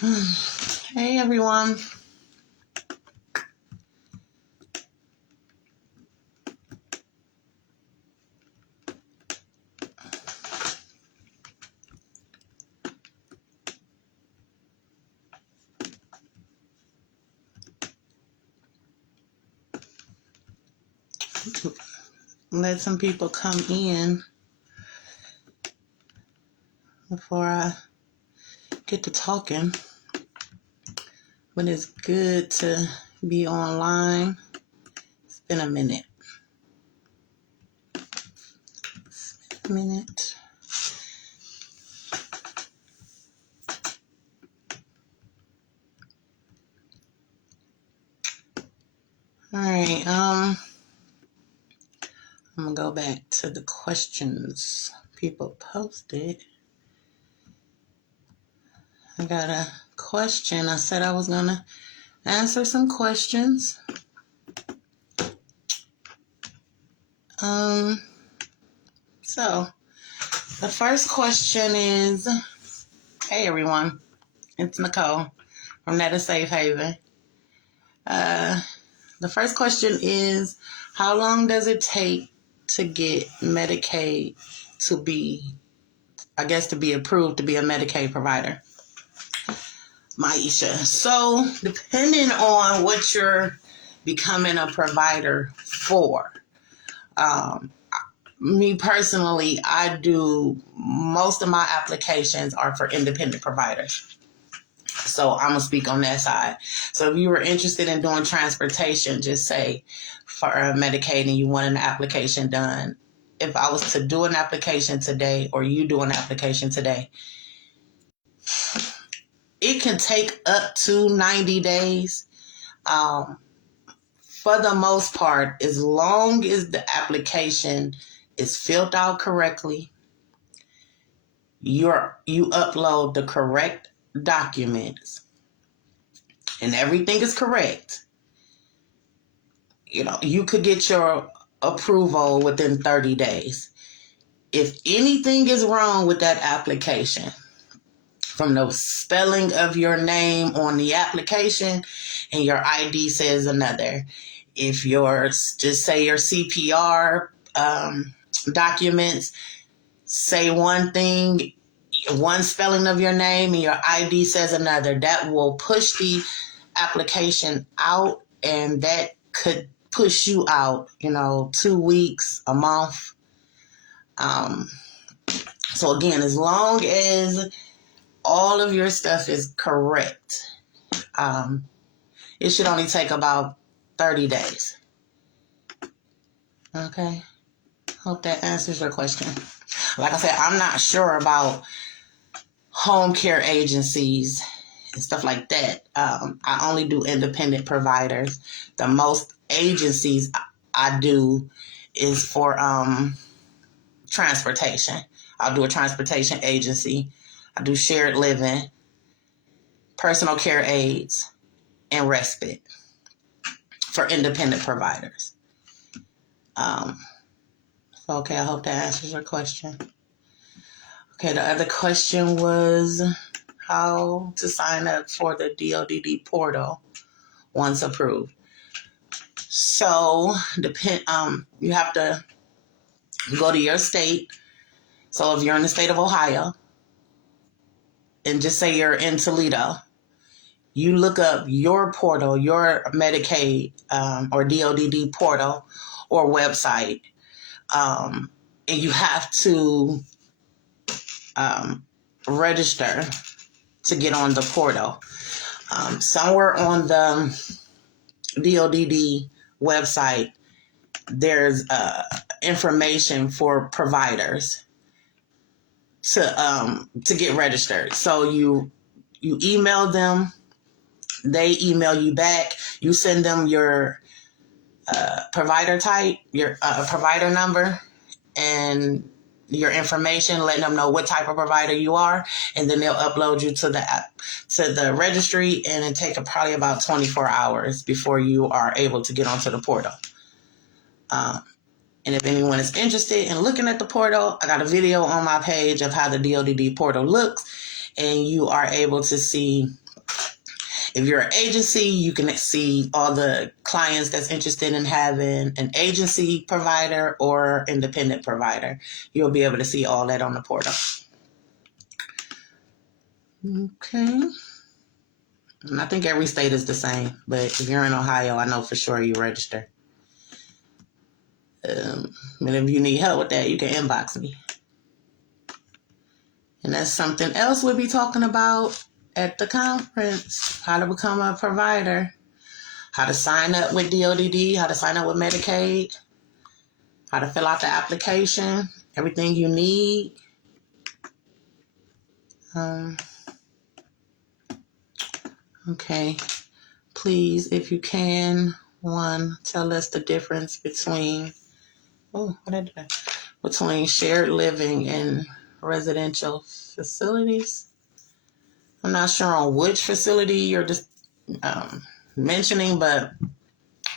Hey everyone. Let some people come in before I get to talking. But it's good to be online. It's been a minute. Alright, I'm gonna go back to the questions people posted. I got a question. I said I was gonna answer some questions. So the first question is, hey everyone, it's Nicole from Netta Safe Haven. The first question is, how long does it take to get Medicaid to be approved to be a Medicaid provider? Maisha. So, depending on what you're becoming a provider for, me personally, I do most of my applications are for independent providers. So I'm going to speak on that side. So if you were interested in doing transportation, just say for Medicaid and you want an application done. If I was to do an application today or you do an application today, it can take up to 90 days. For the most part, as long as the application is filled out correctly, you upload the correct documents and everything is correct, you could get your approval within 30 days. If anything is wrong with that application, from the spelling of your name on the application and your ID says another, if just say your CPR documents say one thing, one spelling of your name and your ID says another, that will push the application out, and that could push you out, 2 weeks, a month. So again, as long as all of your stuff is correct, it should only take about 30 days. Okay. Hope that answers your question. Like I said, I'm not sure about home care agencies and stuff like that. I only do independent providers. The most agencies I do is for transportation. I'll do a transportation agency. I do shared living, personal care aides, and respite for independent providers. Okay, I hope that answers your question. Okay, the other question was how to sign up for the DODD portal once approved. So, you have to go to your state. So if you're in the state of Ohio, and just say you're in Toledo, you look up your portal, your Medicaid or DODD portal or website, and you have to register to get on the portal. Somewhere on the DODD website, there's information for providers to get registered. So you email them, they email you back, you send them your provider type, your provider number, and your information, letting them know what type of provider you are, and then they'll upload you to the registry, and it takes probably about 24 hours before you are able to get onto the portal. And if anyone is interested in looking at the portal, I got a video on my page of how the DODD portal looks, and you are able to see If you're an agency, you can see all the clients that's interested in having an agency provider or independent provider. You'll be able to see all that on the portal. Okay. And I think every state is the same, but if you're in Ohio, I know for sure you register. And if you need help with that, you can inbox me. And that's something else we'll be talking about at the conference: how to become a provider, how to sign up with DODD, how to sign up with Medicaid, how to fill out the application, everything you need. Okay. Please, if you can, tell us the difference between shared living and residential facilities. I'm not sure on which facility you're just mentioning, but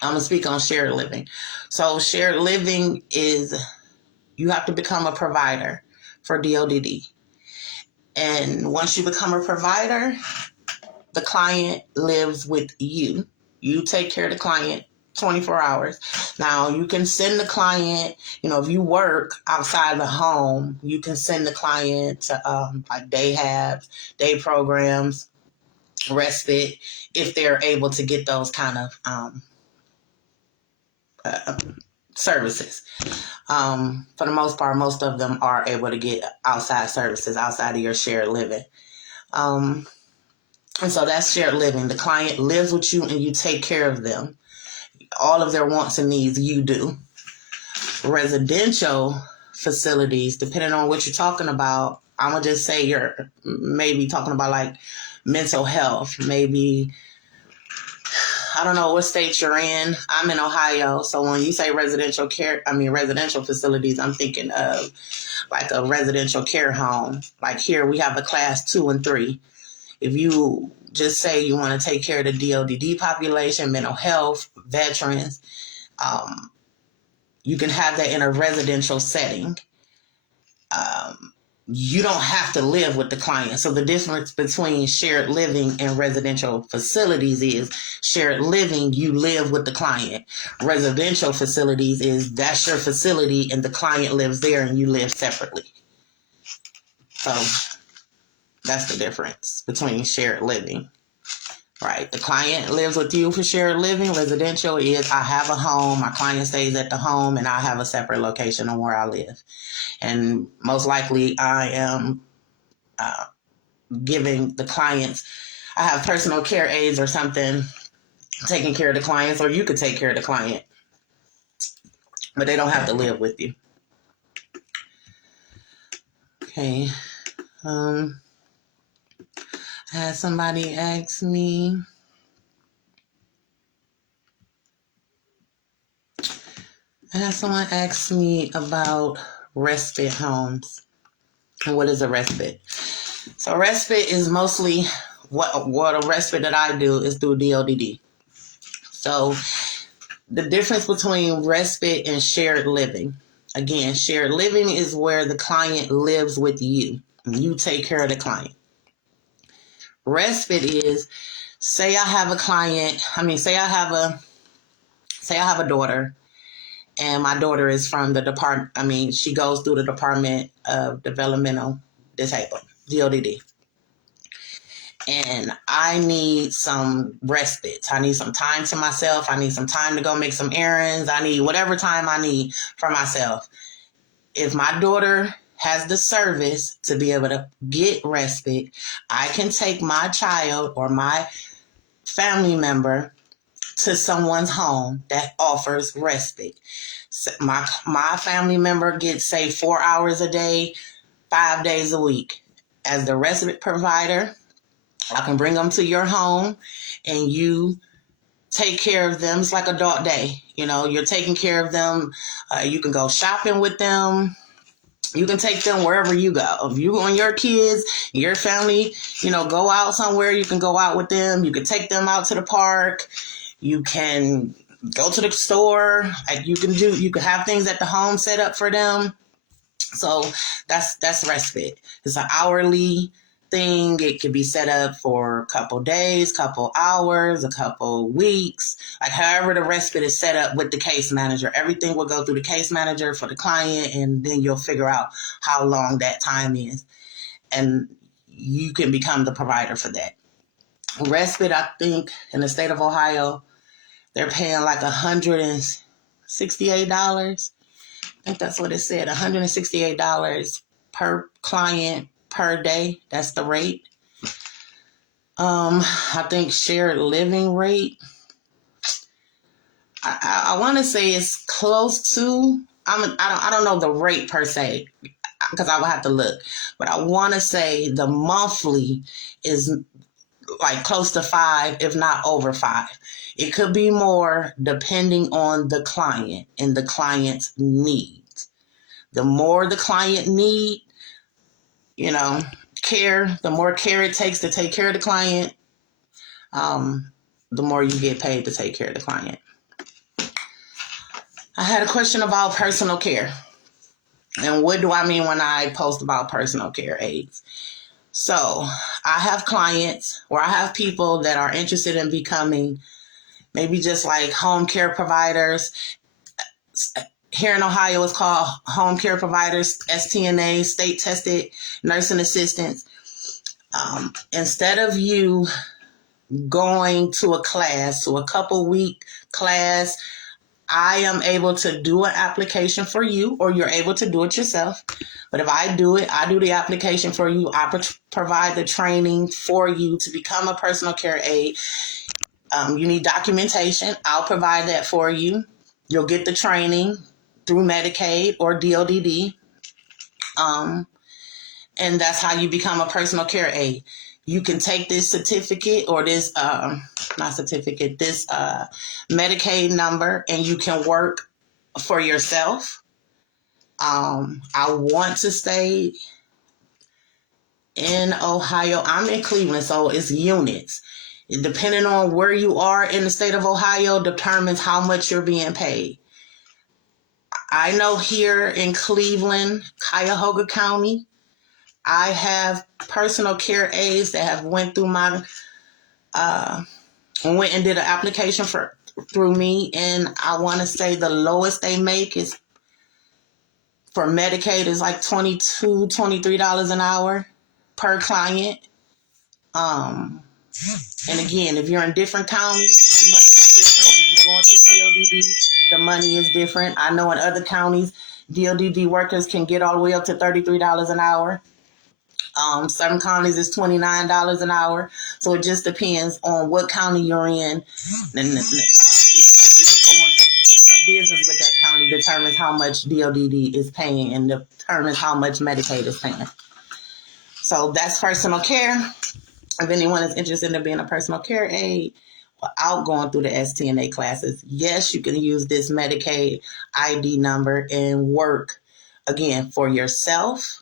I'm going to speak on shared living. So shared living is you have to become a provider for DODD. And once you become a provider, the client lives with you. You take care of the client 24 hours. Now, you can send the client, if you work outside the home, you can send the client to like day habs, day programs, respite, if they're able to get those kind of services. For the most part, most of them are able to get outside services outside of your shared living. And so that's shared living. The client lives with you and you take care of them. All of their wants and needs, you do. Residential facilities, depending on what you're talking about, I'm going to just say you're maybe talking about like mental health. Maybe, I don't know what state you're in. I'm in Ohio. So when you say residential facilities, I'm thinking of like a residential care home. Like here we have a class 2 and 3. If you just say you want to take care of the DODD population, mental health, veterans, you can have that in a residential setting. You don't have to live with the client. So the difference between shared living and residential facilities is shared living, you live with the client. Residential facilities is that's your facility and the client lives there and you live separately. So that's the difference between shared living, right? The client lives with you for shared living. Residential is I have a home, my client stays at the home, and I have a separate location on where I live. And most likely I am giving the clients, I have personal care aides or something taking care of the clients, or you could take care of the client, but they don't have to live with you. Okay. I had somebody ask me, someone asked me about respite homes. And what is a respite? So respite is mostly what a respite that I do is through DODD. So the difference between respite and shared living. Again, shared living is where the client lives with you. You take care of the client. Respite is, say I have a daughter, and my daughter is from the department, she goes through the Department of Developmental Disabled, DODD. And I need some respite. I need some time to myself. I need some time to go make some errands. I need whatever time I need for myself. If my daughter has the service to be able to get respite, I can take my child or my family member to someone's home that offers respite. So my family member gets, say, 4 hours a day, 5 days a week. As the respite provider, I can bring them to your home and you take care of them. It's like adult day. You're taking care of them. You can go shopping with them. You can take them wherever you go. If you and your kids, your family, go out somewhere, you can go out with them. You can take them out to the park. You can go to the store. You can have things at the home set up for them. So that's respite. It's an hourly thing. It could be set up for a couple days, couple hours, a couple weeks, like however the respite is set up with the case manager. Everything will go through the case manager for the client, and then you'll figure out how long that time is. And you can become the provider for that. Respite, I think, in the state of Ohio, they're paying like $168. I think that's what it said, $168 per client per day. That's the rate. I think shared living rate, I want to say it's close to, I don't know the rate per se, because I will have to look, but I want to say the monthly is like close to 5, if not over 5. It could be more depending on the client and the client's needs. The more the client need, care, the more care it takes to take care of the client, the more you get paid to take care of the client. I had a question about personal care. And what do I mean when I post about personal care aids? So I have clients, or I have people that are interested in becoming maybe just like home care providers. Here in Ohio, it's called home care providers, STNA, state tested nursing assistants. Instead of you going to a class, to a couple week class, I am able to do an application for you, or you're able to do it yourself. But if I do it, I do the application for you. I provide the training for you to become a personal care aide. You need documentation. I'll provide that for you. You'll get the training through Medicaid or DODD. And that's how you become a personal care aide. You can take this certificate or this, this Medicaid number, and you can work for yourself. I want to stay in Ohio. I'm in Cleveland, so it's units. Depending on where you are in the state of Ohio determines how much you're being paid. I know here in Cleveland, Cuyahoga County, I have personal care aides that have went through my, went and did an application through me, and I want to say the lowest they make is for Medicaid is like $22, $23 an hour per client. And again, if you're in different counties, the money is different. If you're going through DODD, the money is different. I know in other counties, DODD workers can get all the way up to $33 an hour. Some counties is $29 an hour. So it just depends on what county you're in. And business with that county determines how much DODD is paying and determines how much Medicaid is paying. So that's personal care. If anyone is interested in being a personal care aide without going through the STNA classes, yes, you can use this Medicaid ID number and work, again, for yourself,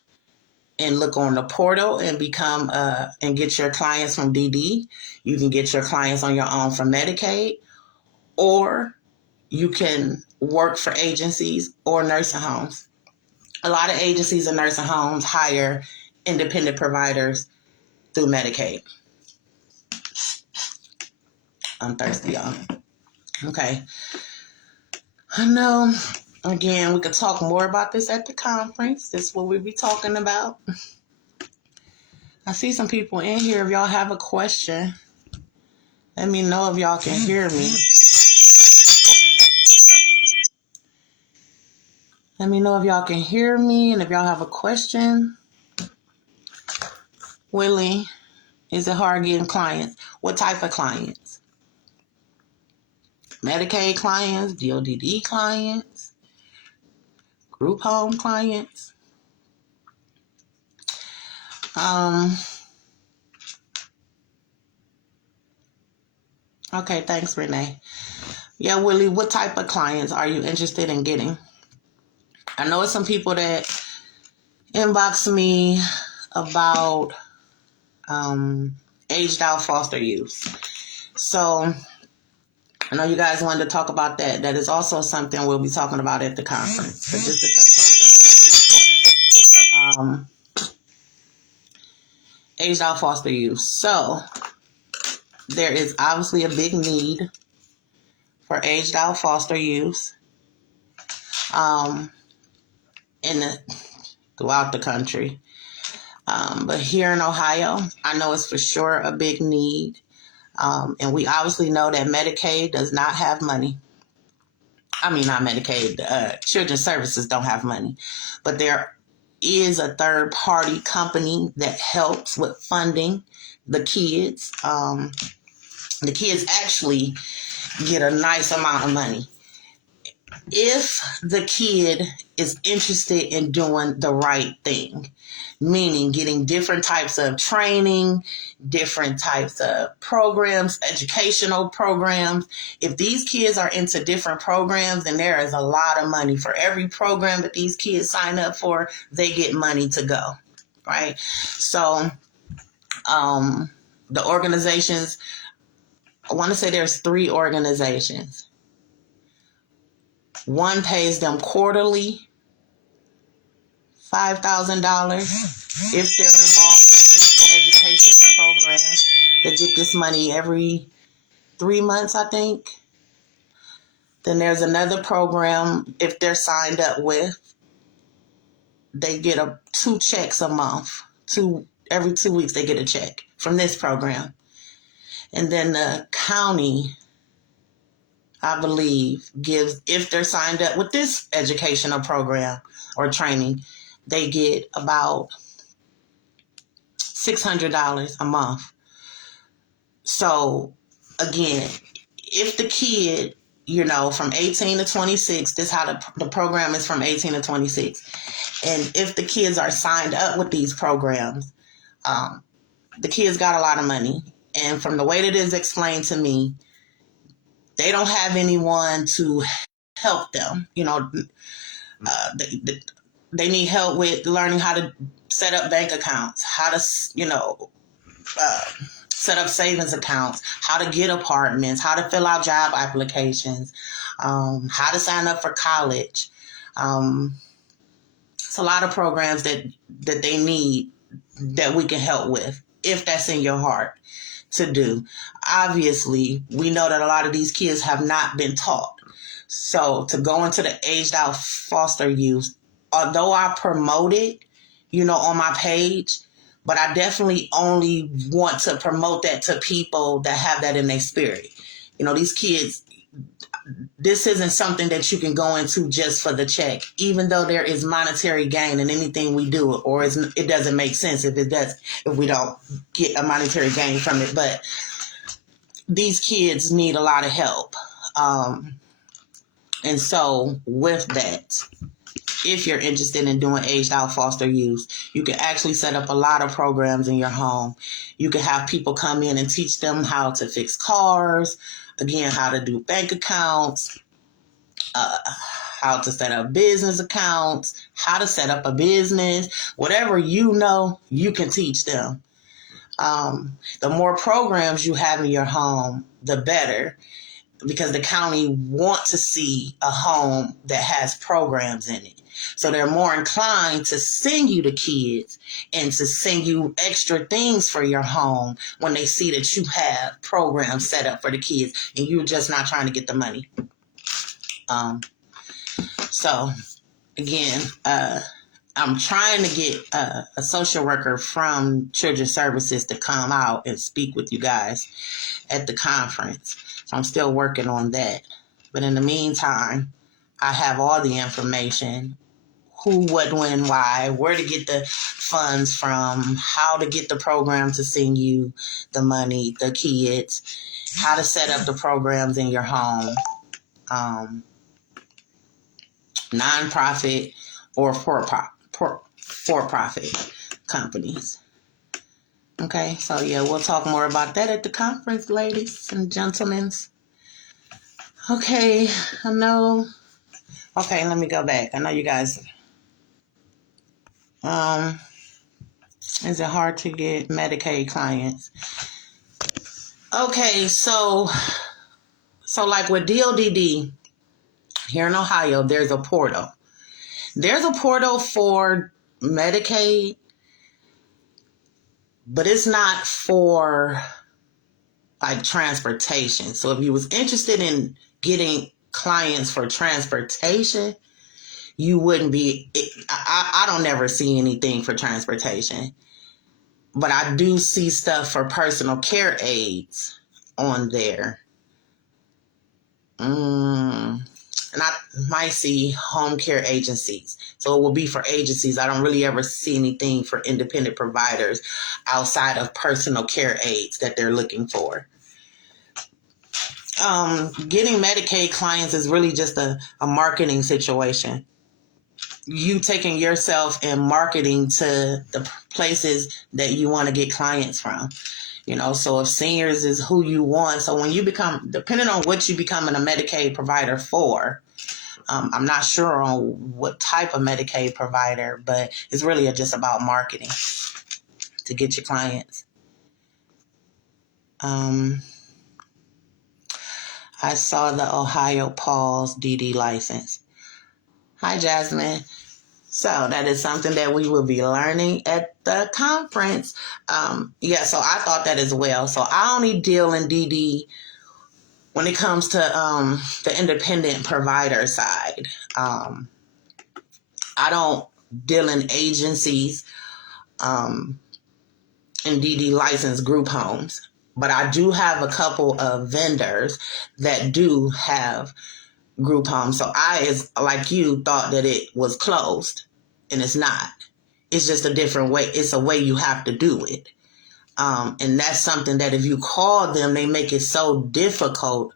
and look on the portal and become and get your clients from DD. You can get your clients on your own from Medicaid, or you can work for agencies or nursing homes. A lot of agencies and nursing homes hire independent providers through Medicaid. I'm thirsty, y'all. Okay. I know, again, we could talk more about this at the conference. This is what we'll be talking about. I see some people in here. If y'all have a question, let me know if y'all can hear me. Let me know if y'all can hear me and if y'all have a question. Willie, is it hard getting clients? What type of clients? Medicaid clients, DODD clients, group home clients. Okay, thanks, Renee. Yeah, Willie, what type of clients are you interested in getting? I know it's some people that inbox me about aged out foster youth. So I know you guys wanted to talk about that. That is also something we'll be talking about at the conference. So just to touch on aged out foster youth. So there is obviously a big need for aged out foster youth in the, throughout the country. But here in Ohio, I know it's for sure a big need. And we obviously know that Medicaid does not have money. I mean, not Medicaid, Children's Services don't have money. But there is a third party company that helps with funding the kids. The kids actually get a nice amount of money. If the kid is interested in doing the right thing, meaning getting different types of training, different types of programs, educational programs. If these kids are into different programs, then there is a lot of money. For every program that these kids sign up for, they get money to go, right? So the organizations, I want to say there's 3 organizations. One pays them quarterly, $5,000 if they're involved in this educational program. They get this money every 3 months, I think. Then there's another program, if they're signed up with, they get 2 checks a month. Every 2 weeks they get a check from this program. And then the county, I believe, gives, if they're signed up with this educational program or training, they get about $600 a month. So again, if the kid, from 18 to 26, this is how the program is from 18 to 26. And if the kids are signed up with these programs, the kids got a lot of money. And from the way that it is explained to me, they don't have anyone to help them. They need help with learning how to set up bank accounts, how to, set up savings accounts, how to get apartments, how to fill out job applications, how to sign up for college. It's a lot of programs that they need that we can help with, if that's in your heart to do. Obviously, we know that a lot of these kids have not been taught. So to go into the aged out foster youth, although I promote it, on my page, but I definitely only want to promote that to people that have that in their spirit. These kids, this isn't something that you can go into just for the check, even though there is monetary gain in anything we do, or it doesn't make sense if we don't get a monetary gain from it. But these kids need a lot of help. And so with that, if you're interested in doing aged out foster youth, you can actually set up a lot of programs in your home. You can have people come in and teach them how to fix cars, again, how to do bank accounts, how to set up business accounts, how to set up a business. Whatever you can teach them. The more programs you have in your home, the better, because the county want to see a home that has programs in it. So they're more inclined to send you the kids and to send you extra things for your home when they see that you have programs set up for the kids and you're just not trying to get the money. So again, I'm trying to get a social worker from Children's Services to come out and speak with you guys at the conference. So I'm still working on that. But in the meantime, I have all the information: who, what, when, why, where to get the funds from, how to get the program to send you the money, the kids, how to set up the programs in your home, nonprofit or for-profit companies. Okay, so yeah, we'll talk more about that at the conference, ladies and gentlemen. Okay, okay, let me go back. I know you guys, is it hard to get Medicaid clients? Okay, so like with DODD, here in Ohio, there's a portal. There's a portal for Medicaid, but it's not for like transportation. So if you was interested in getting clients for transportation, you wouldn't be, I don't never see anything for transportation, but I do see stuff for personal care aides on there. And I might see home care agencies. So it will be for agencies. I don't really ever see anything for independent providers outside of personal care aides that they're looking for. Getting Medicaid clients is really just a marketing situation. You taking yourself and marketing to the places that you want to get clients from. You know, so if seniors is who you want, so when you become, depending on what you becoming a Medicaid provider for, I'm not sure on what type of Medicaid provider, but it's really just about marketing to get your clients. I saw the Ohio Pause DD license. Hi, Jasmine. So that is something that we will be learning at the conference. So I thought that as well. So I only deal in DD when it comes to the independent provider side. I don't deal in agencies in DD licensed group homes, but I do have a couple of vendors that do have group homes. So I, as like you, thought that it was closed, and it's not. It's just a different way. It's a way you have to do it. And that's something that if you call them, they make it so difficult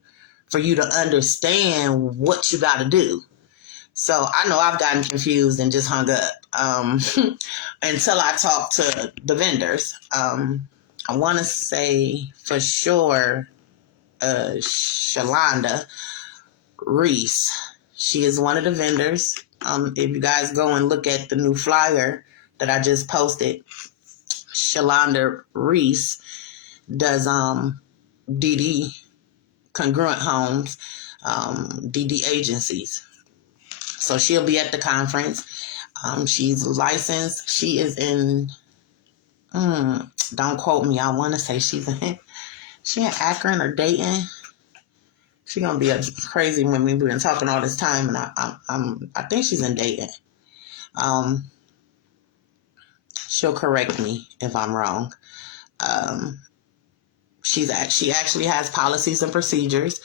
for you to understand what you got to do. So I know I've gotten confused and just hung up until I talked to the vendors. I want to say for sure Shalonda Reese. She is one of the vendors. If you guys go and look at the new flyer that I just posted, Shalonda Reese does DD congruent homes, DD agencies. So she'll be at the conference. She's licensed. She is in, don't quote me. I want to say she in Akron or Dayton. She's going to be a crazy when we've been talking all this time. And I think she's in Dayton. She'll correct me if I'm wrong. She actually has policies and procedures,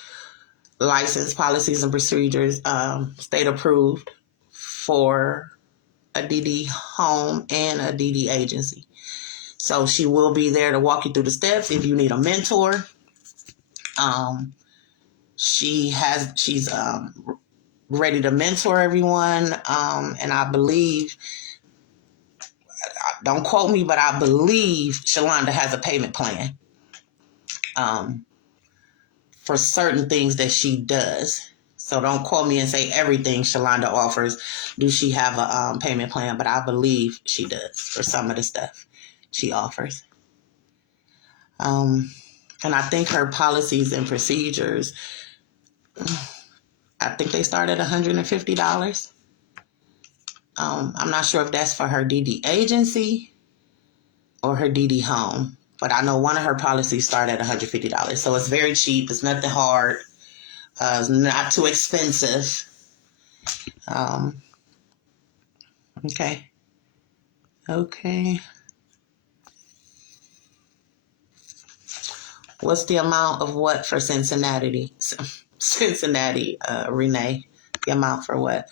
licensed policies and procedures, state approved for a DD home and a DD agency. So she will be there to walk you through the steps if you need a mentor. She's ready to mentor everyone. And I believe, don't quote me, but I believe Shalonda has a payment plan for certain things that she does. So don't quote me and say everything Shalonda offers. Do she have a payment plan? But I believe she does for some of the stuff she offers. And I think her policies and procedures, I think they start at $150. I'm not sure if that's for her DD agency or her DD home, but I know one of her policies start at $150. So it's very cheap. It's nothing hard. It's not too expensive. Okay. What's the amount of what for Cincinnati? Cincinnati, Renee. The amount for what?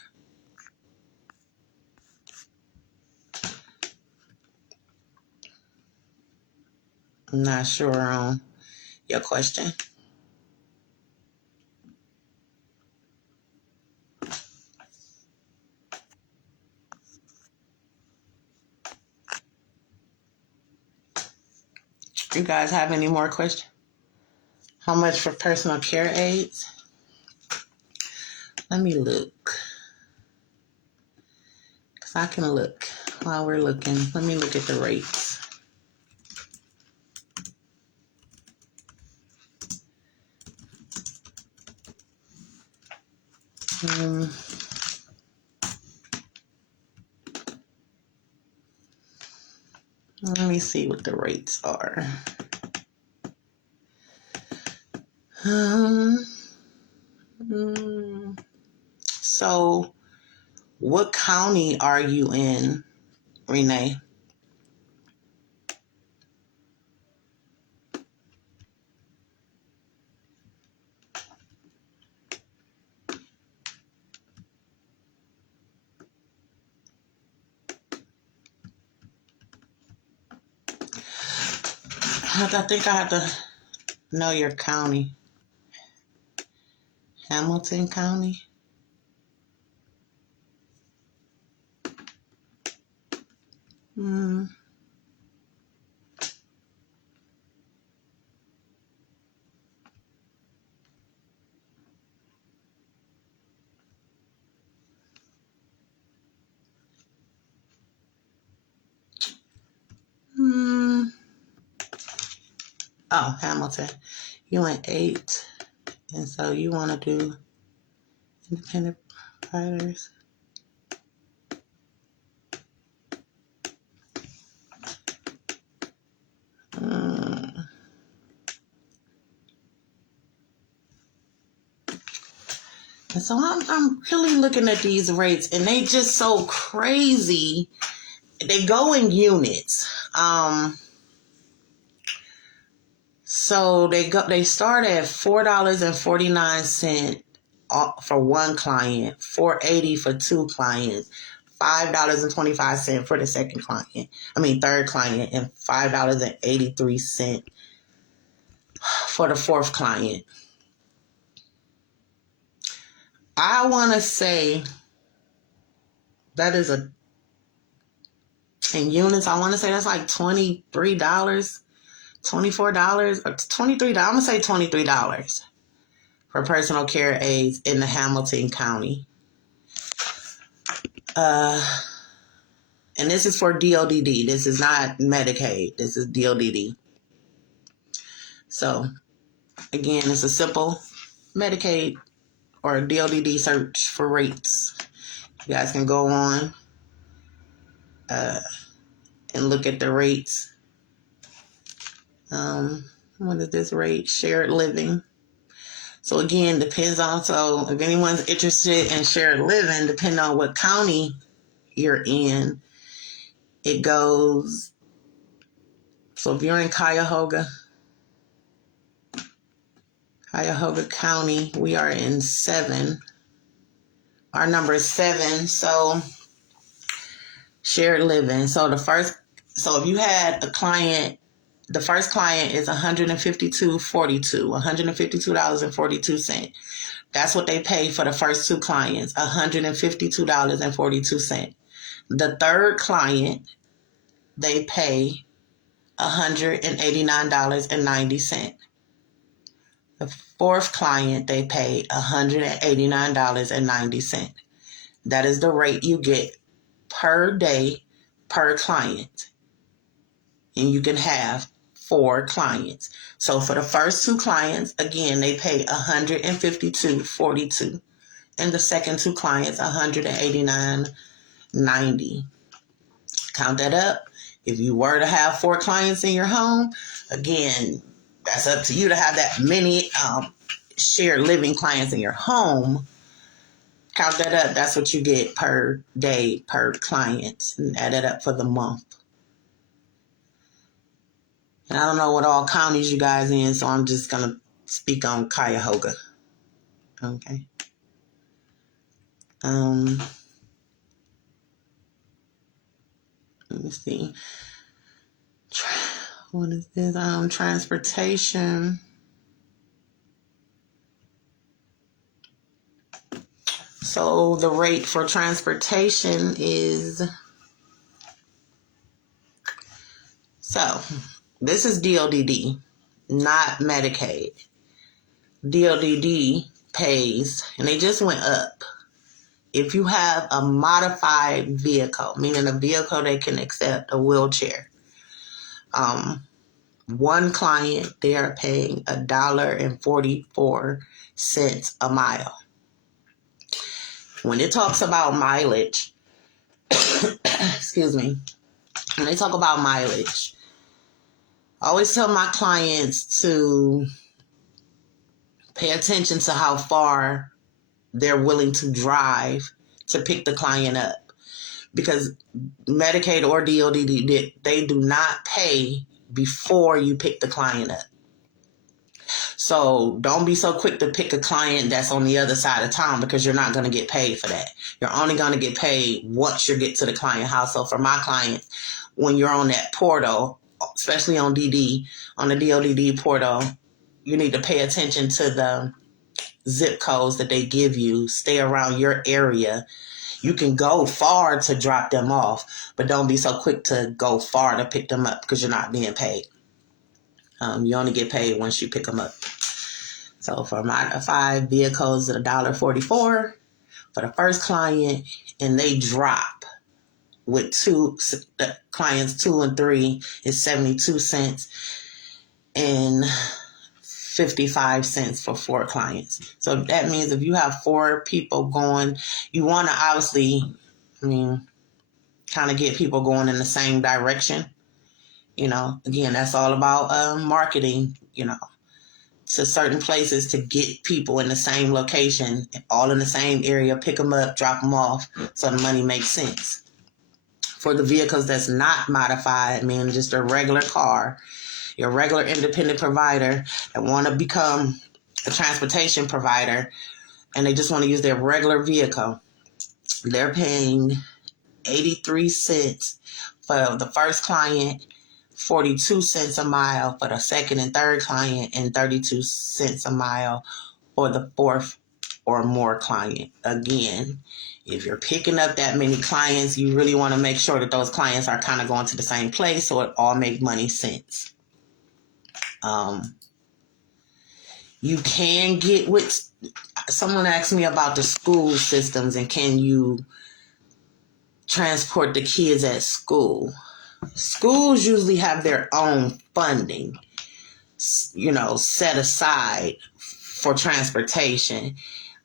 I'm not sure on your question. You guys have any more questions? How much for personal care aides? Let me look. Because I can look while we're looking. Let me look at the rates. Let me see what the rates are. So, what county are you in, Renee? I think I have to know your county. Hamilton County? Hmm. Hmm. Oh, Hamilton. You went 8, and so you want to do independent providers. And so I'm really looking at these rates, and they just so crazy. They go in units. So they start at $4.49 for one client, $4.80 for two clients, $5.25 for the third client, and $5.83 for the fourth client. I want to say that is in units, I want to say that's like $23, $24, or $23. I'm going to say $23 for personal care aides in the Hamilton County. And this is for DODD. This is not Medicaid. This is DODD. So, again, it's a simple Medicaid or DODD search for rates. You guys can go on and look at the rates. What is this rate? Shared living. So, again, depends on, so if anyone's interested in shared living, depending on what county you're in, it goes, so if you're in Cuyahoga County, we are in 7. Our number is 7. So shared living. So if you had a client, the first client is $152.42, $152.42. That's what they pay for the first two clients, $152.42. The third client, they pay $189.90. The fourth client, they pay $189.90. That is the rate you get per day per client. And you can have 4 clients. So for the first 2 clients, again, they pay $152.42. And the second 2 clients, $189.90. Count that up. If you were to have 4 clients in your home, again, that's up to you to have that many shared living clients in your home. Count that up. That's what you get per day per client, and add it up for the month. And I don't know what all counties you guys in, so I'm just going to speak on Cuyahoga. Okay. Let me see. What is this? Transportation. So the rate for transportation is, so this is DODD, not Medicaid. DODD pays, and they just went up. If you have a modified vehicle, meaning a vehicle that can accept a wheelchair, one client, they are paying $1.44 a mile. When it talks about mileage, excuse me, when they talk about mileage, I always tell my clients to pay attention to how far they're willing to drive to pick the client up. Because Medicaid or DOD, they do not pay before you pick the client up. So don't be so quick to pick a client that's on the other side of town, because you're not going to get paid for that. You're only going to get paid once you get to the client house. So for my clients, when you're on that portal, especially on DD, on the DODD portal, you need to pay attention to the zip codes that they give you. Stay around your area. You can go far to drop them off, but don't be so quick to go far to pick them up, because you're not being paid. You only get paid once you pick them up. So for my 5 vehicles at $1.44 for the first client, and they drop with the clients 2 and 3 is 72 cents and 55 cents for 4 clients. So that means if you have 4 people going, you want to obviously, kind of get people going in the same direction. Again, that's all about marketing, to certain places to get people in the same location, all in the same area, pick them up, drop them off, so the money makes sense. For the vehicles that's not modified, just a regular car, your regular independent provider that want to become a transportation provider, and they just want to use their regular vehicle, they're paying 83 cents for the first client, 42 cents a mile for the second and third client, and 32 cents a mile for the 4th or more client. Again, if you're picking up that many clients, you really want to make sure that those clients are kind of going to the same place, so it all make money sense. You can get with, someone asked me about the school systems and can you transport the kids at school. Schools usually have their own funding, set aside for transportation.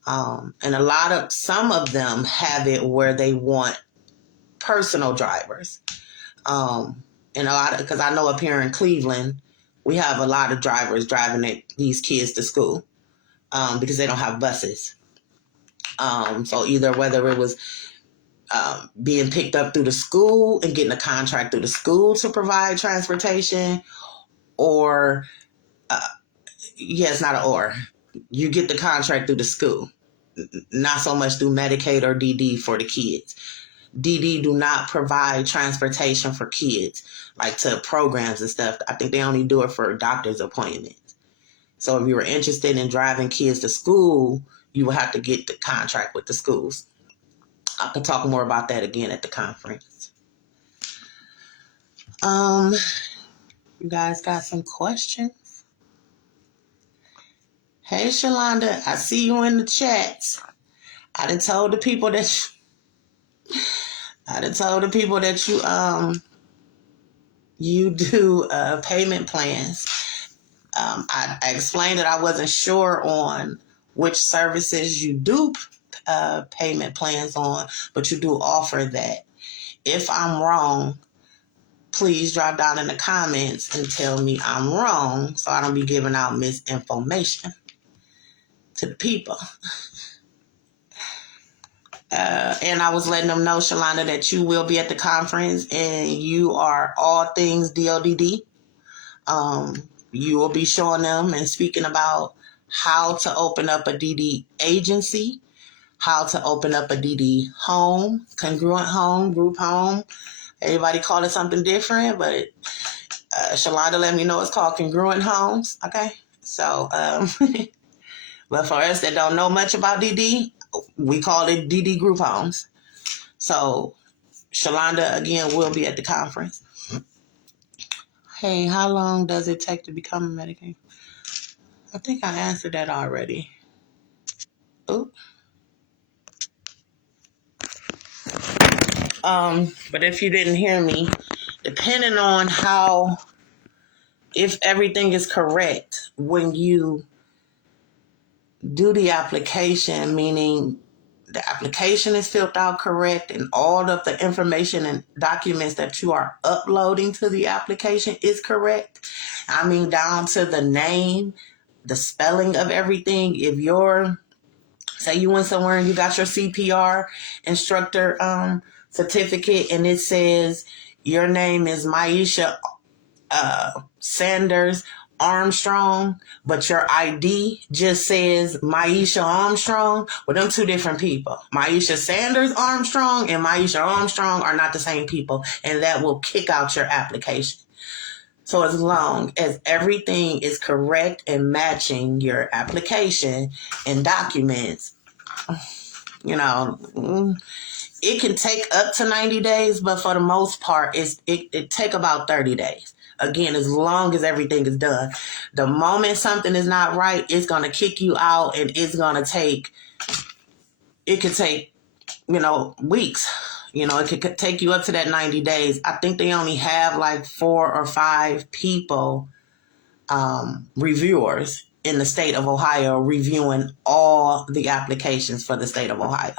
And some of them have it where they want personal drivers. Because I know up here in Cleveland, we have a lot of drivers driving these kids to school because they don't have buses. So either whether it was being picked up through the school and getting a contract through the school to provide transportation, or it's not an or. You get the contract through the school, not so much through Medicaid or DD for the kids. DD do not provide transportation for kids, like to programs and stuff. I think they only do it for doctor's appointments. So if you were interested in driving kids to school, you will have to get the contract with the schools. I could talk more about that again at the conference. You guys got some questions? Hey, Shalonda, I see you in the chats. I done told the people that you do payment plans. I explained that I wasn't sure on which services you do payment plans on, but you do offer that. If I'm wrong, please drop down in the comments and tell me I'm wrong, so I don't be giving out misinformation to the people. And I was letting them know, Shalonda, that you will be at the conference and you are all things DODD. You will be showing them and speaking about how to open up a DD agency, how to open up a DD home, congruent home, group home. Everybody call it something different, but Shalonda let me know it's called congruent homes. Okay. So, but for us that don't know much about DD, we call it DD group homes. So Shalonda, again, will be at the conference. Hey, how long does it take to become a Medicaid? I think I answered that already. Oop. But if you didn't hear me, depending on if everything is correct when you do the application, meaning the application is filled out correct and all of the information and documents that you are uploading to the application is correct. I mean, down to the name, the spelling of everything. If you're, say you went somewhere and you got your CPR instructor certificate and it says your name is Maisha Sanders Armstrong, but your ID just says Maisha Armstrong, well, them two different people. Maisha Sanders Armstrong and Maisha Armstrong are not the same people, and that will kick out your application. So as long as everything is correct and matching your application and documents, you know, it can take up to 90 days, but for the most part, it take about 30 days. Again, as long as everything is done. The moment something is not right, it's going to kick you out, and it could take, weeks. It could take you up to that 90 days. I think they only have like 4 or 5 people, reviewers in the state of Ohio reviewing all the applications for the state of Ohio.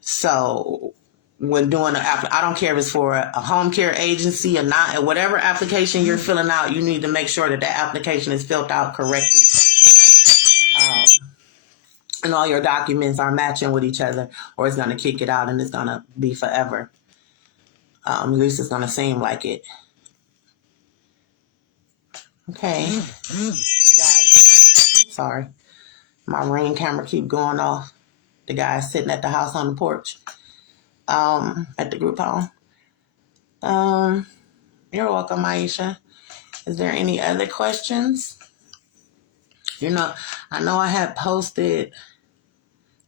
So when doing I don't care if it's for a home care agency or not, whatever application you're filling out, you need to make sure that application is filled out correctly. And all your documents are matching with each other, or it's going to kick it out and it's going to be forever. At least it's going to seem like it. Okay. Sorry. My Ring camera keep going off. The guy sitting at the house on the porch. At the group home. You're welcome, Maisha. Is there any other questions? I know I had posted,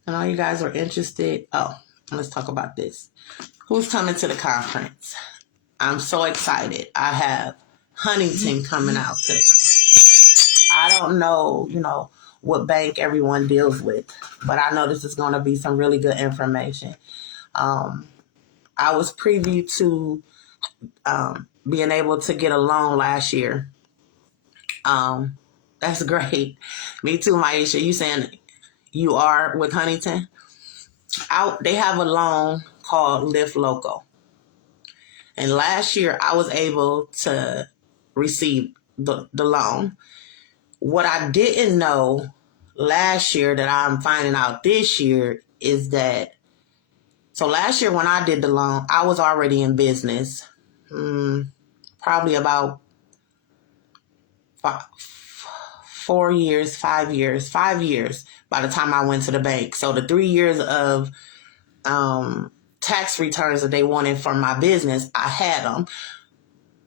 and all you guys were interested. Oh, let's talk about this. Who's coming to the conference? I'm so excited. I have Huntington coming out today. I don't know, what bank everyone deals with, but I know this is going to be some really good information. I was privy to being able to get a loan last year. That's great. Me too, Maisha. You saying you are with Huntington? They have a loan called Lift Local. And last year I was able to receive the loan. What I didn't know last year that I'm finding out this year is that, so last year when I did the loan, I was already in business, probably about 5 years by the time I went to the bank. So the 3 years of tax returns that they wanted for my business, I had them.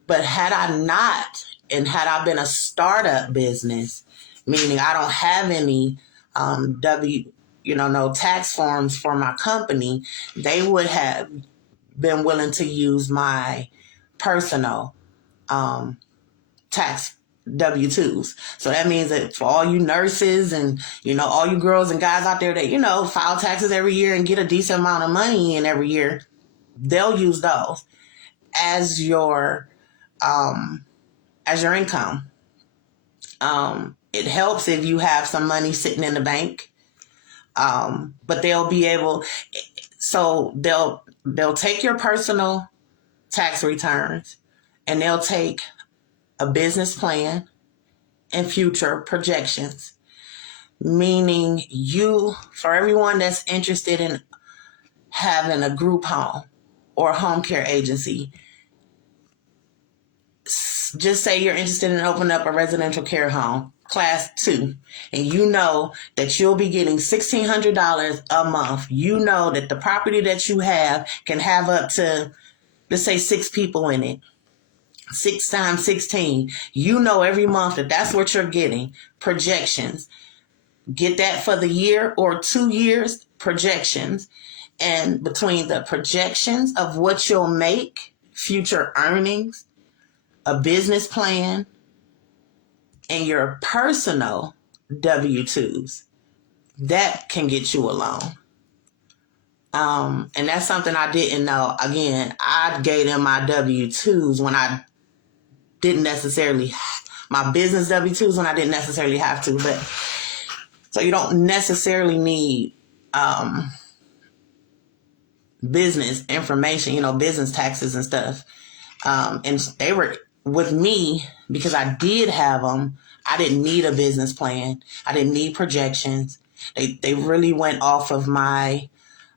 But had I not, and had I been a startup business, meaning I don't have any no tax forms for my company, they would have been willing to use my personal tax W-2s. So that means that for all you nurses and, all you girls and guys out there that, file taxes every year and get a decent amount of money in every year, they'll use those as your income. It helps if you have some money sitting in the bank. But they'll be able, so they'll take your personal tax returns and they'll take a business plan and future projections, meaning for everyone that's interested in having a group home or a home care agency, just say you're interested in opening up a residential care home, class 2, and you know that you'll be getting $1,600 a month. You know that the property that you have can have up to, let's say, 6 people in it. 6 times 16. You know every month that's what you're getting. Projections. Get that for the year or 2 years, projections. And between the projections of what you'll make, future earnings, a business plan, and your personal W-2s, that can get you a loan. And that's something I didn't know. Again, I gave them my W-2s when I didn't necessarily, my business W-2s when I didn't necessarily have to. But so you don't necessarily need um, business information, business taxes and stuff. And they were with me because I did have them. I didn't need a business plan. I didn't need projections. They really went off of my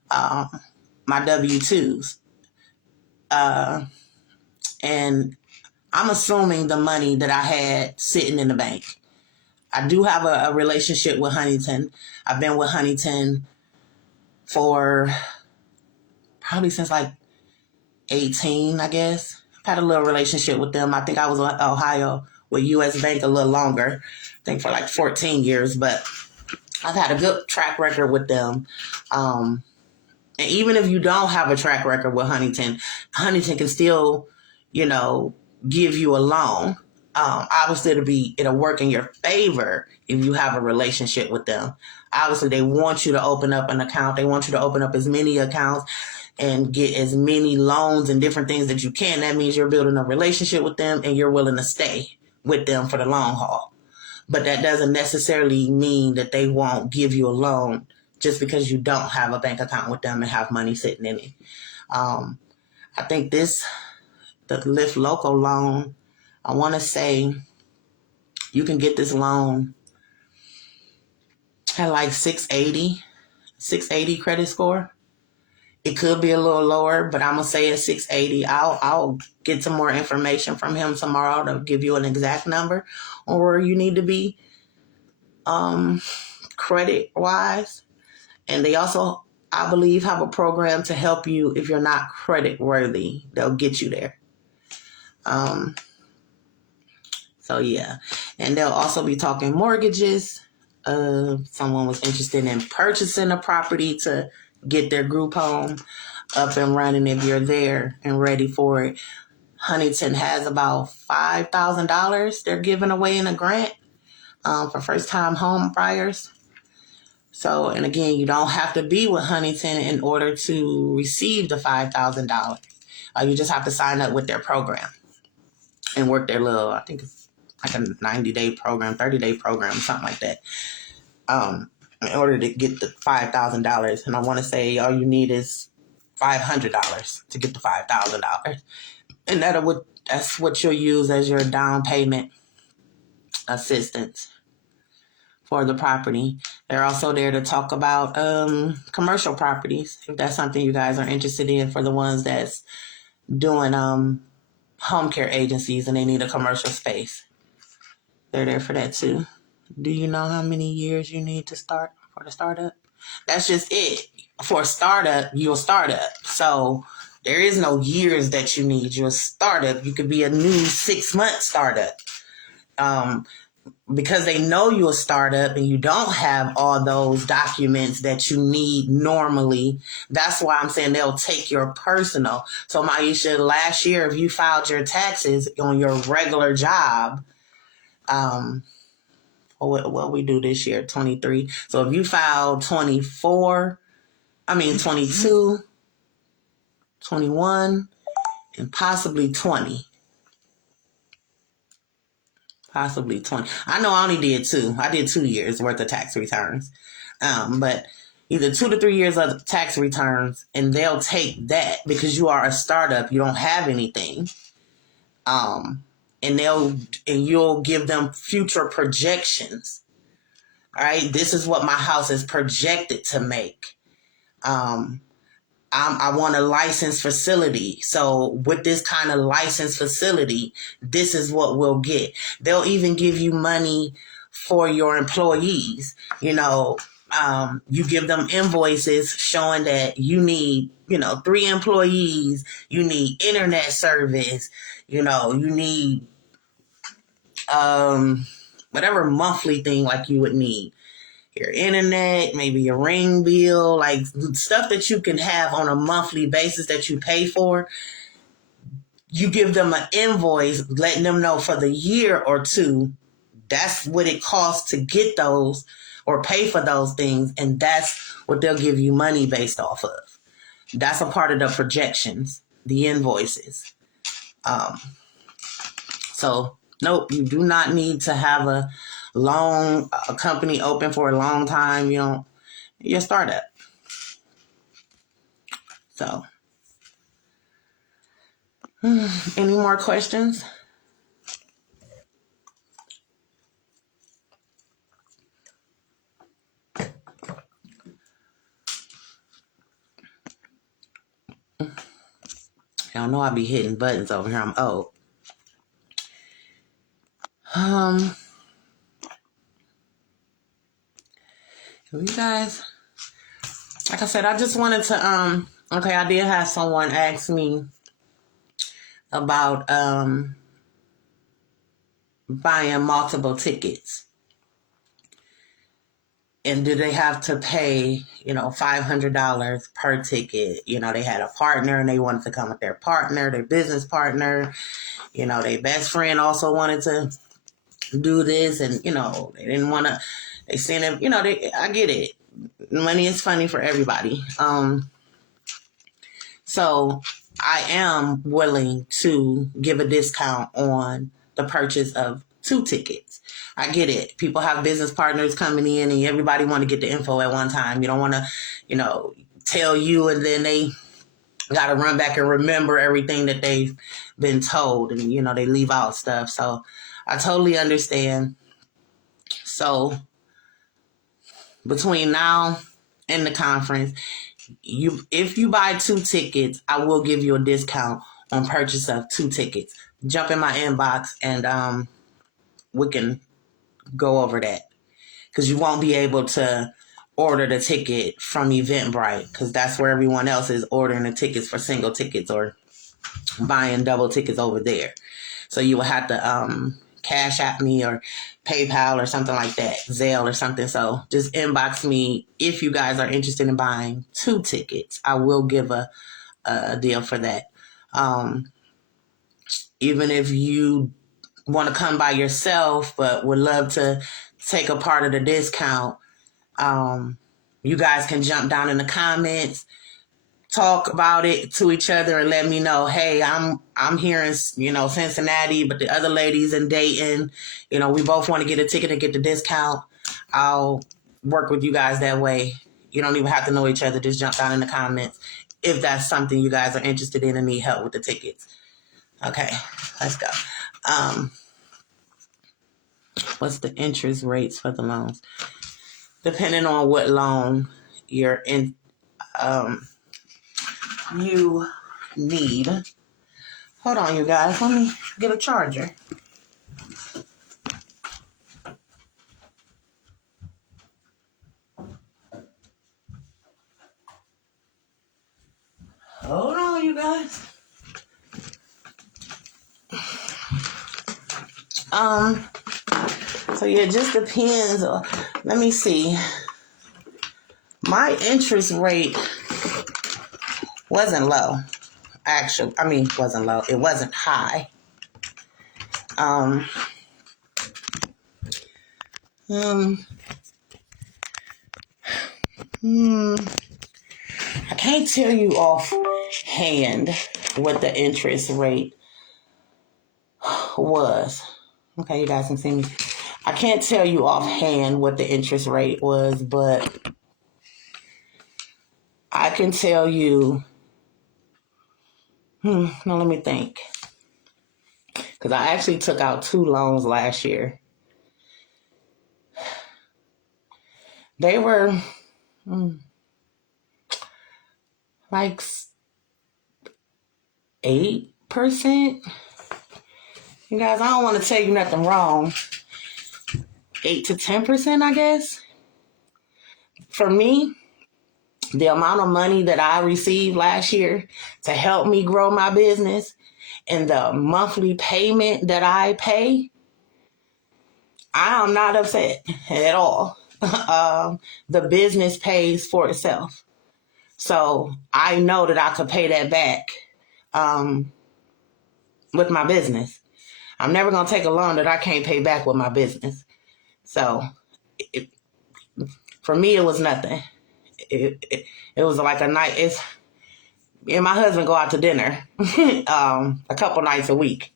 my W-2s. And I'm assuming the money that I had sitting in the bank. I do have a relationship with Huntington. I've been with Huntington for probably since like 18, I guess. I've had a little relationship with them. I think I was in Ohio with U.S. Bank a little longer. I think for like 14 years, but I've had a good track record with them. And even if you don't have a track record with Huntington can still, give you a loan. Obviously, it'll work in your favor if you have a relationship with them. Obviously, they want you to open up an account. They want you to open up as many accounts and get as many loans and different things that you can. That means you're building a relationship with them and you're willing to stay with them for the long haul. But that doesn't necessarily mean that they won't give you a loan just because you don't have a bank account with them and have money sitting in it. I think the Lyft Local loan, I want to say you can get this loan at like 680 credit score. It could be a little lower, but I'm going to say it's 680. I'll get some more information from him tomorrow to give you an exact number on where you need to be credit-wise. And they also, I believe, have a program to help you if you're not credit worthy. They'll get you there. So, yeah. And they'll also be talking mortgages. Someone was interested in purchasing a property to get their group home up and running if you're there and ready for it. Huntington has about $5,000 they're giving away in a grant for first-time home buyers. So, and again, you don't have to be with Huntington in order to receive the $5,000. You just have to sign up with their program and work their little, I think it's like a 90-day program, 30-day program, something like that, in order to get the $5,000. And I want to say all you need is $500 to get the $5,000. And that's what you'll use as your down payment assistance for the property. They're also there to talk about commercial properties, if that's something you guys are interested in, for the ones that's doing home care agencies and they need a commercial space. They're there for that too. Do you know how many years you need to start for the startup? That's just it. For a startup, you're a startup. So there is no years that you need. You're a startup. You could be a new 6-month startup. Because they know you're a startup and you don't have all those documents that you need normally. That's why I'm saying they'll take your personal. So Maisha, last year, if you filed your taxes on your regular job, what we do this year, 23. So if you filed 22, 21, and possibly 20. Possibly 20. I know I only did 2. I did 2 years worth of tax returns. But either 2 to 3 years of tax returns, and they'll take that because you are a startup. You don't have anything. And you'll give them future projections. All right. This is what my house is projected to make. I want a licensed facility. So with this kind of licensed facility, this is what we'll get. They'll even give you money for your employees. You give them invoices showing that you need, 3 employees, you need internet service, you need whatever monthly thing like you would need. Your internet, maybe your ring bill, like stuff that you can have on a monthly basis that you pay for. You give them an invoice letting them know for the year or 2, that's what it costs to get those or pay for those things. And that's what they'll give you money based off of. That's a part of the projections, the invoices. So, nope, you do not need to have a company open for a long time. You're a startup. So, any more questions? Y'all know I be hitting buttons over here. I'm old. You guys, like I said, I just wanted to, okay, I did have someone ask me about, buying multiple tickets. And do they have to pay, $500 per ticket? They had a partner and they wanted to come with their partner, their business partner. Their best friend also wanted to do this, and, they didn't want to, they sent him, I get it. Money is funny for everybody. So I am willing to give a discount on the purchase of 2 tickets. I get it. People have business partners coming in and everybody want to get the info at one time. You don't want to, tell you and then they got to run back and remember everything that they've been told, and, they leave out stuff. So I totally understand. So between now and the conference, if you buy 2 tickets, I will give you a discount on purchase of 2 tickets. Jump in my inbox and we can go over that, because you won't be able to order the ticket from Eventbrite, because that's where everyone else is ordering the tickets for single tickets or buying double tickets over there. So you will have to Cash App me or PayPal or something like that, Zelle or something. So just inbox me if you guys are interested in buying 2 tickets. I will give a deal for that. Even if you want to come by yourself but would love to take a part of the discount, you guys can jump down in the comments, talk about it to each other, and let me know, hey, I'm here in Cincinnati, but the other ladies in Dayton, we both want to get a ticket and get the discount. I'll work with you guys that way. You don't even have to know each other. Just jump down in the comments if that's something you guys are interested in and need help with the tickets. Okay, let's go. What's the interest rates for the loans? Depending on what loan you're in, you need. Hold on, you guys. Let me get a charger. Hold on, you guys. So yeah, it just depends. Let me see. My interest rate wasn't low. Wasn't low. It wasn't high. I can't tell you offhand what the interest rate was. Okay, you guys can see me. I can't tell you offhand what the interest rate was, but I can tell you. No, let me think. Because I actually took out 2 loans last year. They were like 8%. You guys, I don't want to tell you nothing wrong. 8 to 10%, I guess. For me, the amount of money that I received last year to help me grow my business and the monthly payment that I pay, I am not upset at all. The business pays for itself. So I know that I could pay that back with my business. I'm never going to take a loan that I can't pay back with my business. So for me, it was nothing. It was like a night. Me and my husband go out to dinner a couple nights a week.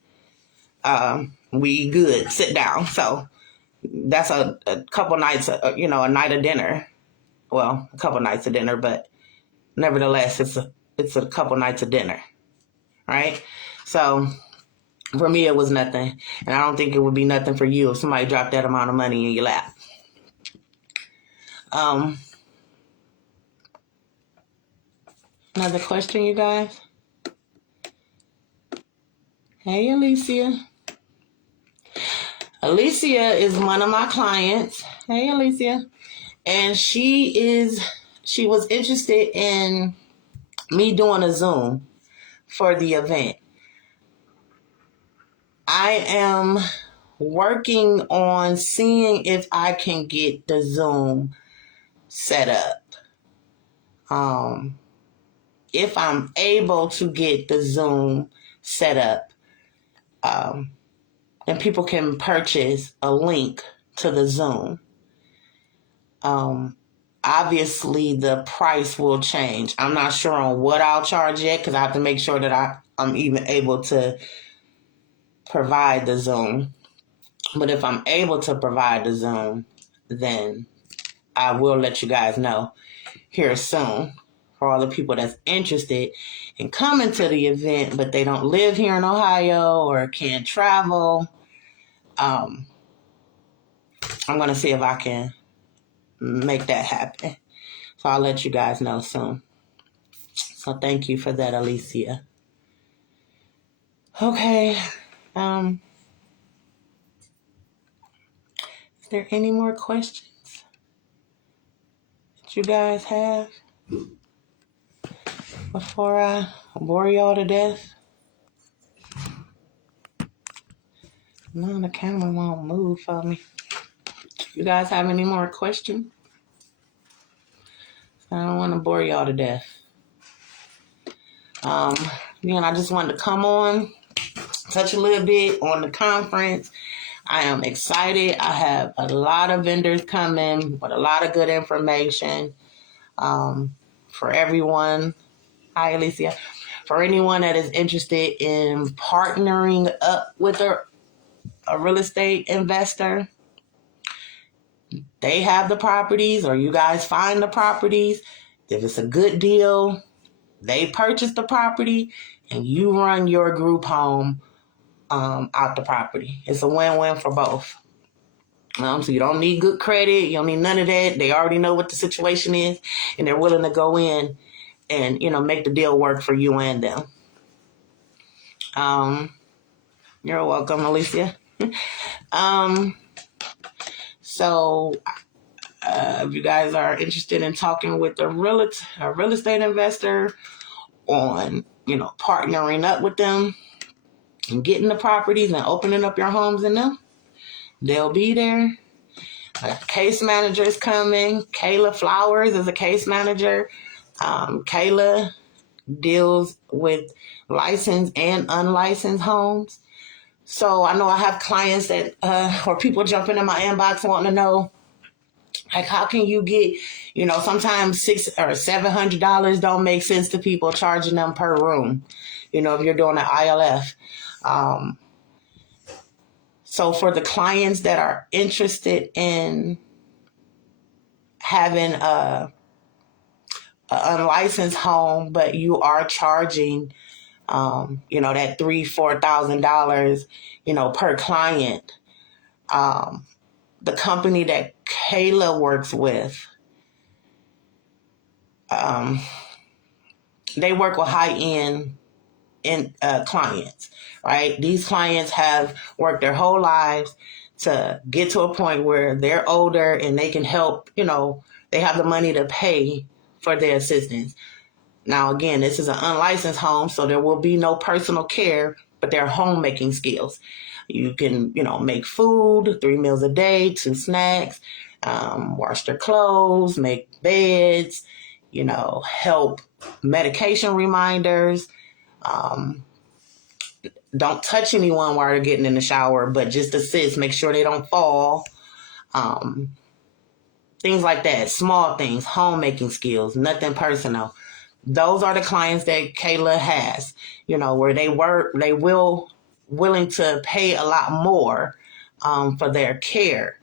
We good, sit down. So that's a couple nights, a night of dinner. Well, a couple nights of dinner, but nevertheless, it's it's a couple nights of dinner, right? So for me, it was nothing. And I don't think it would be nothing for you if somebody dropped that amount of money in your lap. Another question, you guys? Hey, Alicia. Alicia is one of my clients. Hey, Alicia. And she was interested in me doing a Zoom for the event. I am working on seeing if I can get the Zoom set up. If I'm able to get the Zoom set up, and people can purchase a link to the Zoom. Obviously, the price will change. I'm not sure on what I'll charge yet because I have to make sure that I'm even able to provide the Zoom. But if I'm able to provide the Zoom, then I will let you guys know here soon. For all the people that's interested in coming to the event, but they don't live here in Ohio or can't travel, I'm going to see if I can make that happen. So I'll let you guys know soon. So thank you for that, Alicia. Okay. Is there any more questions that you guys have before I bore y'all to death? No, the camera won't move for me. You guys have any more questions? I don't want to bore y'all to death. Again, I just wanted to come on, touch a little bit on the conference. I am excited. I have a lot of vendors coming with a lot of good information for everyone. Hi, Alicia. For anyone that is interested in partnering up with a real estate investor, they have the properties or you guys find the properties. If it's a good deal, they purchase the property and you run your group home out the property. It's a win-win for both. So you don't need good credit. You don't need none of that. They already know what the situation is and they're willing to go in and, make the deal work for you and them. You're welcome, Alicia. So if you guys are interested in talking with a real estate investor on, partnering up with them and getting the properties and opening up your homes in them, they'll be there. Case managers coming. Kayla Flowers is a case manager. Kayla deals with licensed and unlicensed homes. So I know I have clients that, or people jumping in my inbox wanting to know, like, how can you get, sometimes $600 or $700 don't make sense to people charging them per room, if you're doing an ILF. So for the clients that are interested in having a unlicensed home, but you are charging, that $3,000-$4,000, per client, the company that Kayla works with, they work with high-end clients, right? These clients have worked their whole lives to get to a point where they're older and they can help, they have the money to pay for their assistance. Now, again, this is an unlicensed home, so there will be no personal care, but they're homemaking skills. You can, make food, 3 meals a day, 2 snacks, wash their clothes, make beds, help medication reminders. Don't touch anyone while they're getting in the shower, but just assist, make sure they don't fall. Things like that, small things, homemaking skills, nothing personal. Those are the clients that Kayla has, where they willing to pay a lot more for their care,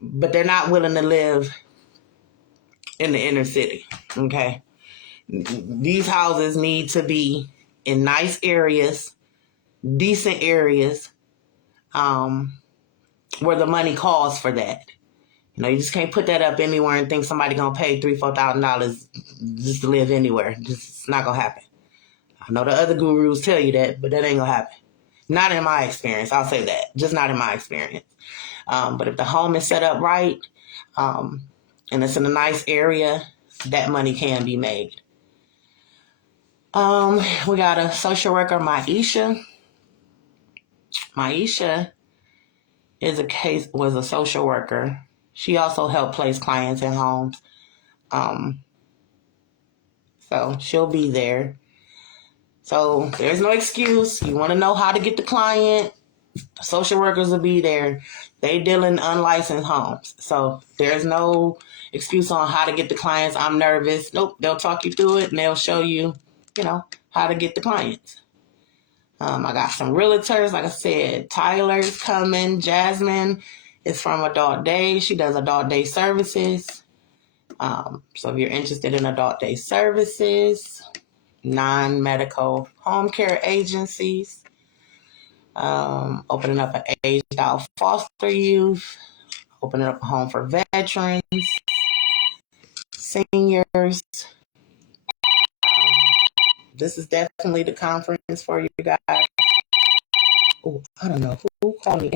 but they're not willing to live in the inner city, okay? These houses need to be in nice areas, decent areas, where the money calls for that. You know, you just can't put that up anywhere and think somebody gonna pay $3,000-$4,000 just to live anywhere. It's not gonna happen. I know the other gurus tell you that, but that ain't gonna happen. Not in my experience. I'll say that. Just not in my experience. But if the home is set up right, and it's in a nice area, that money can be made. We got a social worker, Maisha. Maisha was a social worker. She also helped place clients in homes. So she'll be there. So there's no excuse. You want to know how to get the client, social workers will be there. They deal in unlicensed homes. So there's no excuse on how to get the clients. I'm nervous. Nope. They'll talk you through it and they'll show you, how to get the clients. I got some realtors. Like I said, Tyler's coming. Jasmine is from Adult Day. She does adult day services. So if you're interested in adult day services, non-medical home care agencies, opening up an aged out foster youth, opening up a home for veterans, seniors. This is definitely the conference for you guys. Oh, I don't know who called me.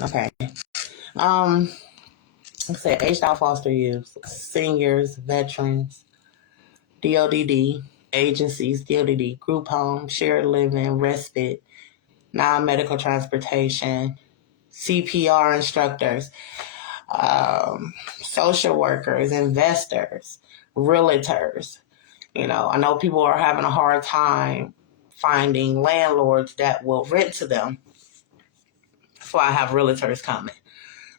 Okay. Like I said, aged out foster youth, seniors, veterans, DODD, agencies, DODD, group home, shared living, respite, non-medical transportation, CPR instructors, social workers, investors, realtors. I know people are having a hard time finding landlords that will rent to them. That's why I have realtors coming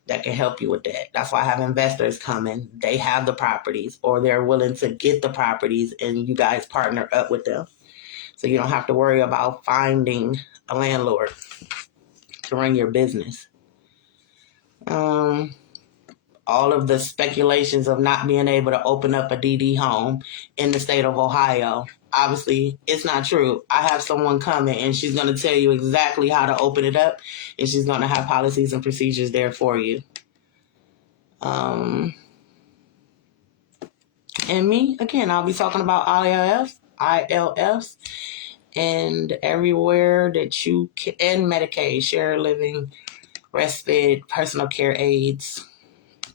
that can help you with that. That's why I have investors coming. They have the properties or they're willing to get the properties and you guys partner up with them. So you don't have to worry about finding a landlord to run your business. All of the speculations of not being able to open up a DD home in the state of Ohio, obviously it's not true. I have someone coming and she's going to tell you exactly how to open it up and she's going to have policies and procedures there for you. And me, again, I'll be talking about ILFs and everywhere that you can, and Medicaid, shared living, respite, personal care aids,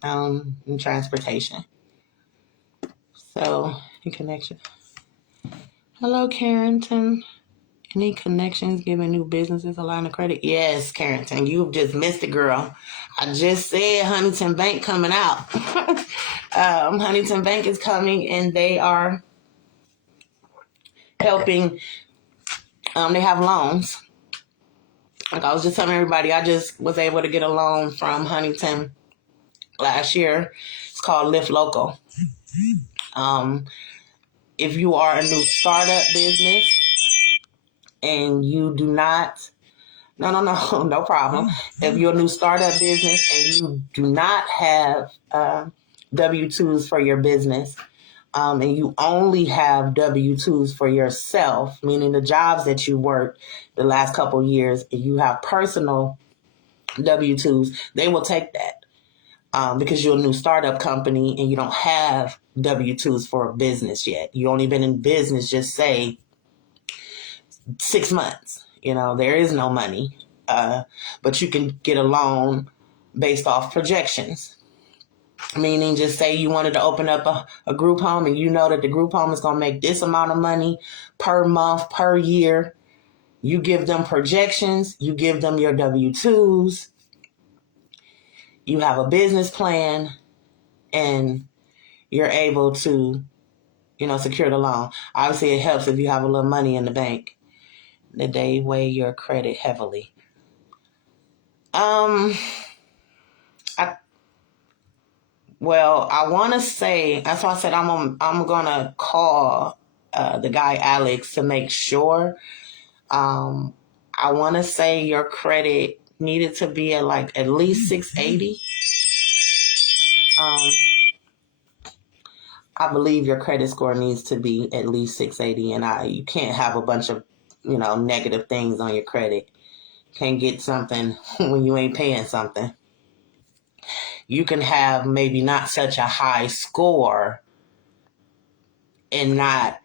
and transportation. So, in connection. Hello, Carrington. Any connections giving new businesses a line of credit? Yes, Carrington, you've just missed it, girl. I just said Huntington Bank coming out. Huntington Bank is coming and they are helping. They have loans. Like I was just telling everybody, I just was able to get a loan from Huntington last year. It's called Lift Local. If you are a new startup business and you do not, no problem. If you're a new startup business and you do not have W-2s for your business, and you only have W-2s for yourself, meaning the jobs that you worked the last couple of years, and you have personal W-2s, they will take that because you're a new startup company and you don't have W-2s for a business yet. You only been in business, just say 6 months. There is no money, but you can get a loan based off projections. Meaning, just say you wanted to open up a group home and you know that the group home is going to make this amount of money per month, per year. You give them projections. You give them your W-2s. You have a business plan and you're able to, secure the loan. Obviously, it helps if you have a little money in the bank that they weigh your credit heavily. I want to say, that's why I said I'm going to call the guy Alex to make sure. I want to say your credit needed to be at least 680. I believe your credit score needs to be at least 680, and you can't have a bunch of, negative things on your credit. Can't get something when you ain't paying something. You can have maybe not such a high score and not.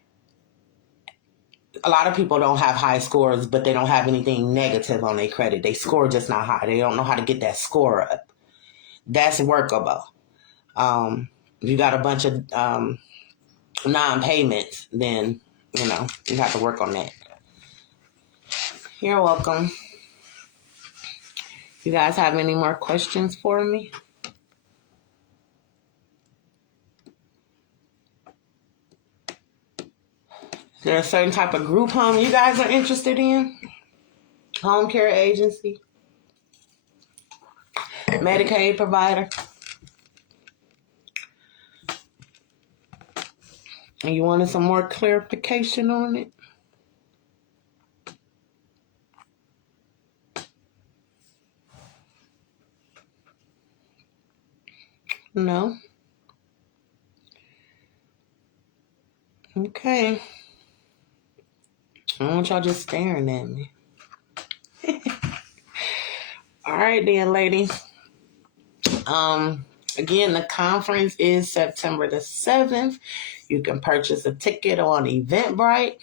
A lot of people don't have high scores, but they don't have anything negative on their credit. They score just not high. They don't know how to get that score up. That's workable. If you got a bunch of non-payments, then, you have to work on that. You're welcome. You guys have any more questions for me? Is there a certain type of group home you guys are interested in? Home care agency? Medicaid provider? And you wanted some more clarification on it? No? Okay. I don't want y'all just staring at me. All right then, ladies. Again, the conference is September the 7th. You can purchase a ticket on Eventbrite.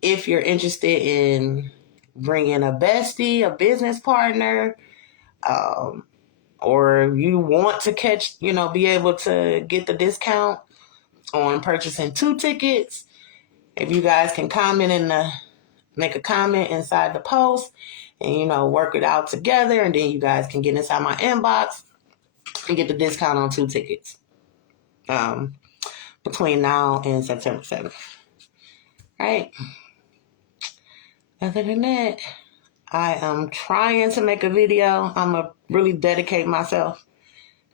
If you're interested in bringing a bestie, a business partner, or you want to be able to get the discount on purchasing 2 tickets, if you guys can make a comment inside the post and, work it out together, and then you guys can get inside my inbox and get the discount on 2 tickets between now and September 7th. Right? Other than that, I am trying to make a video. I'm going to really dedicate myself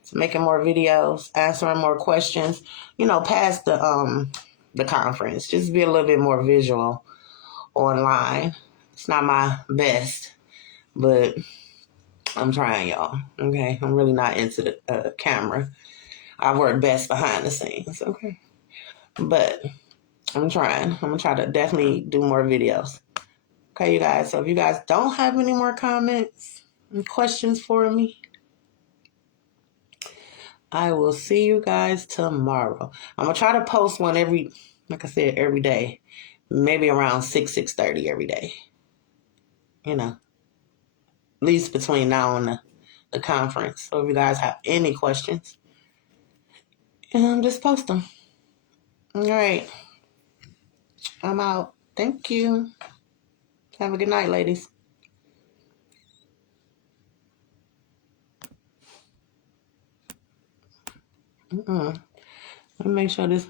to making more videos, answering more questions, past the conference. Just be a little bit more visual online. It's not my best, but I'm trying, y'all. Okay? I'm really not into the camera. I work best behind the scenes. Okay? But I'm trying. I'm going to try to definitely do more videos. Okay, you guys? So if you guys don't have any more comments and questions for me, I will see you guys tomorrow. I'm going to try to post one every day. Maybe around 6:30 every day. At least between now and the conference. So if you guys have any questions, just post them. All right. I'm out. Thank you. Have a good night, ladies. Let me make sure this